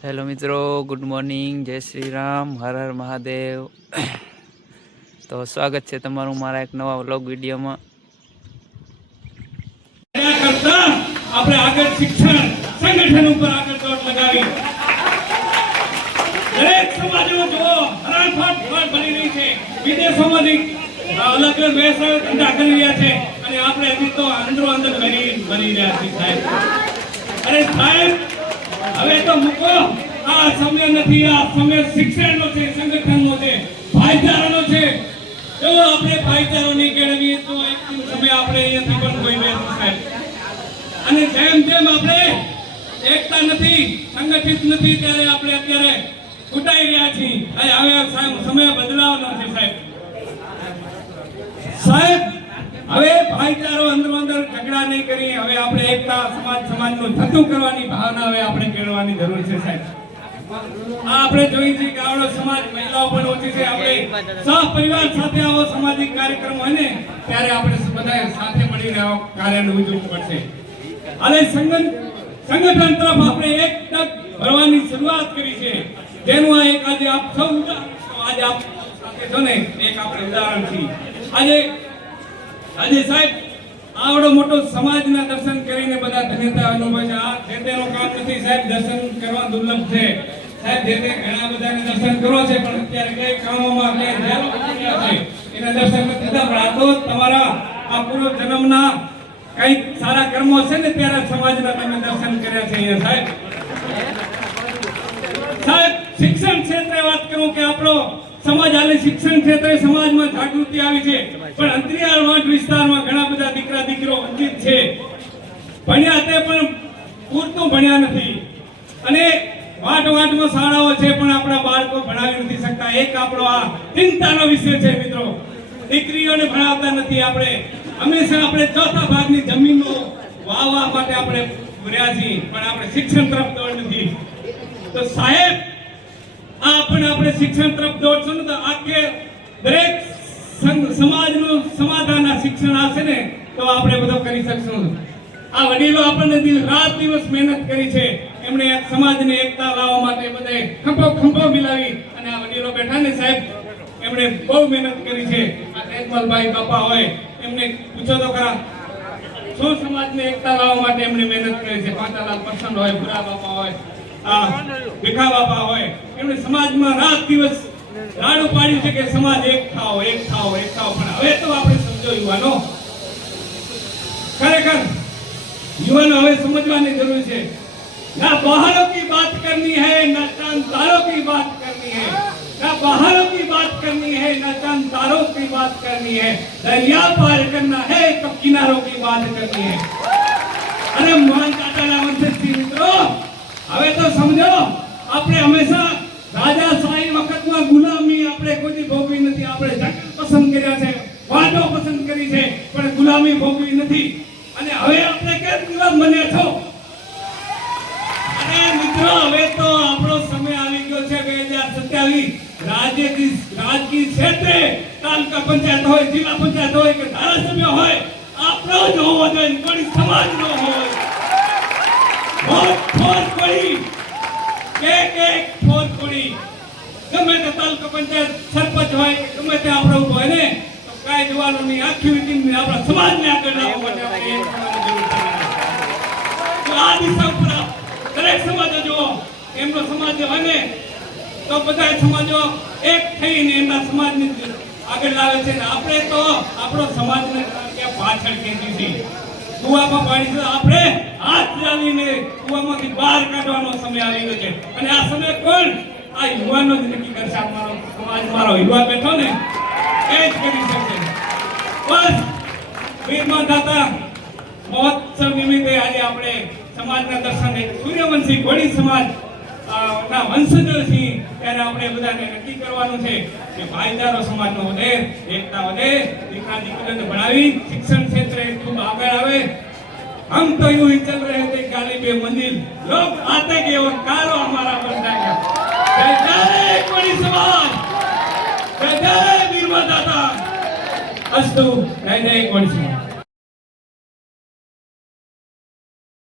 Hello મિત્રો, good morning, જય શ્રી રામ, હર હર મહાદેવ। તો સ્વાગત છે તમારું મારા એક નવા વ્લોગ વિડીયોમાં। આપણે આગળ શિક્ષણ સંગઠન ઉપર આગળ દોડ લગાવી દરેક સમાજો જો હરાફાટ બની રહી છે। વિદેશોમાંથી અલગ અલગ વ્યવસાય ધંધા કરી રહ્યા છે અને આપણે હજી તો અંદરો અંદર બની રહ્યા છીએ સાહેબ। અરે સાહેબ, હવે તો મૂકો, આ સમય નથી, આ સમય શિક્ષણનો છે, સંગઠનનો છે, ભાઈચારાનો છે। જો આપણે ભાઈચારો નહીં કેળવીએ તો એક સમય આપણે અહીંયાથી પણ કોઈ બેસ સાહેબ। અને જેમ જેમ આપણે એકતા નથી, સંગઠિત નથી, ત્યારે આપણે અત્યારે ફૂટાઈ રહ્યા છીએ। હવે સમય બદલાવનો છે સાહેબ। હવે ભાઈચારો અંદર ઝઘડા નહીં કરી, હવે આપણે એકતા સમાજનું થતું કરવાની ભાવના હવે આપણે કેળવવાની જરૂર છે સાહેબ। આપણે જોઈએ છીએ કે આવડો સમાજ મહિલાઓ પણ ઓછી છે। આપણે સહપરિવાર સાથે આવો સામાજિક કાર્યક્રમ હોય ને ત્યારે આપણે બધા સાથે મળીને આવો કાર્યને ઉજવવું પડશે। અને સંગઠન તરફ આપણે એક તક ભરવાની શરૂઆત કરી છે, જેનું આ એક આજે આપ સૌ આજે આપ સાથે છો ને એક આપણે ઉદાહરણ છીએ। આજે સાહેબ આવડો મોટો સમાજના દર્શન કરીને બધા ધન્યતા અનુભવે છે। આ જેતેનું કામ નથી સાહેબ, દર્શન કરવા દુર્લભ છે સાહેબ। જેતે ઘણા બધાને દર્શન કરો છે પણ અત્યારે કઈ કામોમાં કઈ જેલો પકડ્યા છે એના દર્શન નથી થતા। પણ આ તો તમારા આ પૂર્વ જન્મના કઈ સારા કર્મો છે ને ત્યારે સમાજના તમે દર્શન કર્યા છે અહીંયા સાહેબ। શિક્ષણ ક્ષેત્રે વાત કરું કે આપણો સમાજ હાલે શિક્ષણ ક્ષેત્રે સમાજમાં જાગૃતિ આવી છે, પણ અંતરિયાળ વાંટ વિસ્તારમાં ઘણા બધા દીકરા દીકરીઓ વંચિત છે। ભણ્યા તે પણ પૂરતું ભણ્યા નથી અને વાંટમાં શાળાઓ છે પણ આપણા બાળકો ભણાવી નથી શકતા। એક આપણો આ ચિંતાનો વિષય છે મિત્રો। દીકરીઓને ભણાવતા નથી આપણે। હંમેશા આપણે ચોથા ભાગની જમીનો વાવવા માટે આપણે રહ્યા છીએ, પણ આપણે શિક્ષણ તરફ દોડ નથી। તો સાહેબ આપણે શિક્ષણ તરફ દોડશું ને તો આખે દરેક સમાજનું સમાધાન આ શિક્ષણ આવશે ને તો આપણે બધું કરી શકશું। આ વડીલો આપણને રાત દિવસ મહેનત કરી છે, એમણે એક સમાજને એકતા લાવવા માટે બધે ખંભો મિલાવી અને આ વડીલો બેઠા ને સાહેબ, એમણે બહુ મહેનત કરી છે। આ તેજમલભાઈ બાપા હોય, એમને પૂછો તો ખરા શું સમાજને એકતા લાવવા માટે એમણે મહેનત કરી છે। પાંચાલાલ પસંદ હોય, ભુરા બાપા હોય, ભીખા બાપા હોય, એમણે સમાજમાં રાત દિવસ રાડું પાડ્યું છે કે સમાજ એક થાઓ। પણ હવે તો આપણે સમજો યુવાનો, ખરેખર યુવાનો હવે સમજવાની જરૂર છે। ના બહારોं की बात करनी है, ना चांद तारों की बात करनी है। ना बहारों की बात करनी है, ना चांद तारों की बात करनी है। दरिया पार करना है तो किनारों की बात करनी है। अरे मोहन दादाના વંશજથી મિત્રો, હવે તો સમજો, આપણે હંમેશા રાજાશાહી વખતમાં ગુલામી આપણે કોઈ ભોગવી નથી। આપણે જંગલ પસંદ કર્યા છે, વાંઢો પસંદ કરી છે, પણ ગુલામી ભોગવી નથી। અને હવે આપણે કેમ ગુલામ બન્યા છો? અને મિત્રો હવે તો આપણો સમય આવી ગયો છે 2027। રાજકીય ક્ષેત્રે તાલુકા પંચાયત હોય, જિલ્લા પંચાયત હોય કે ધારાસભ્ય હોય, આપણો જ હોવો જોઈએ, કોઈ સમાજ નો હોય। ગમે તે તાલુકા પંચાયત સરપંચ હોય કે ગમે તે આપણો ઉભો હોય ને તો કાંઈ જોવાનું નહીં, આખી મીટિંગ આપણા સમાજને આગળ લાવવા માટે આપણે એક થવાની જરૂર છે। તો આ દિશા ઉપર દરેક સમાજો જુઓ, એમનો સમાજ હોય ને તો બધા સમાજો એક થઈને એમના સમાજને આગળ લાવે છે। આપણે તો આપણો સમાજને પાછળ ખેંચી છે। કુવામાં પાણી છે, આપણે હાથ ચાલીને કુવામાંથી બહાર કાઢવાનો સમય આવી ગયો છે। અને આ સમય કોણ? આ યુવાનો જ નક્કી કરશે। અમારો સમાજ, મારો યુવા બેઠો ને એ જ કરી શકશે। બસ વીરમાં દાતા મહોત્સવ નિમિત્તે આજે આપણે સમાજના દર્શન, એક સૂર્યવંશી ઘોડી સમાજ ના વંશજો છીએ ત્યારે આપણે બધાને નક્કી કરવાનું છે કે ભાઈચારો સમાજનો વધે, એકતા વધે, દીકરા દીકરીઓને ભણાવી શિક્ષણ ક્ષેત્રે ખૂબ આગળ આવે। हम तो यूं ही चल रहे थे गाली पे मंजिल, लोग आते गए और कारो हमारा बन जाएगा। जय जय कोड़ी समाज, जय जय वीरवा दाता, अस्तु, जय जय कोड़ी समाज।